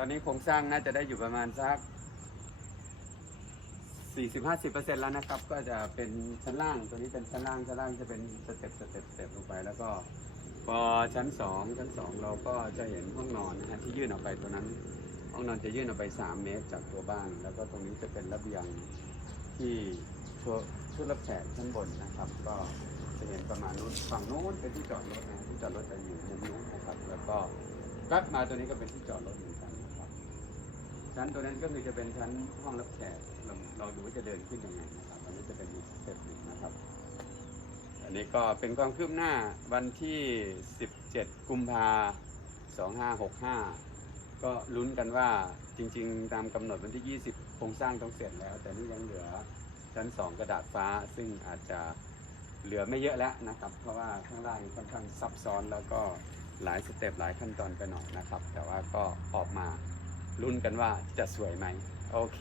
ตอนนี้โครงสร้างน่าจะได้อยู่ประมาณสัก 40-50%แล้วนะครับ ก็จะเป็นชั้นล่างตัวนี้เป็นชั้นล่างชั้นล่างจะเป็นสเต็ปสเต็ปสเต็ปลงไป แล้วก็พอชั้น 2 ชั้น 2 เราก็จะเห็นห้องนอนนะฮะที่ยื่นออกไปตัวนั้น ห้องนอนจะยื่นออกไป 3 เมตรจากตัวบ้าน แล้วก็ตรงนี้จะเป็นระเบียงที่ชุดชุดรับแขกชั้นบนนะครับ ก็จะเห็นประมาณนู้นฝั่งนู้นเป็นที่จอดรถนะที่จอดรถจะอยู่มุมนู้นนะครับ แล้วก็กัดมาตัวนี้ก็เป็นที่จอดรถเหมือนกันนะ ชั้นตัวนั้นก็คือจะเป็นชั้นห้องรับแขกเราเราดูว่าจะเดินขึ้นยังไงนะครับอันนี้จะเป็นอีกสเต็ปหนึ่งนะครับ อันนี้ก็เป็นความคืบหน้าวันที่ 17 กุมภา2565 ก็ลุ้นกันว่าจริง ๆ ตามกำหนดวันที่ 20 โครงสร้างต้องเสร็จแล้ว แต่นี่ยังเหลือชั้น 2 กระดาษฟ้า ซึ่งอาจจะเหลือไม่เยอะแล้วนะครับ เพราะว่าข้างล่างค่อนข้างซับซ้อนแล้วก็หลายสเต็ปหลายขั้นตอนไปหน่อยนะครับ แต่ว่าก็ออกมา ลุ้นกันว่าจะสวยไหมโอเค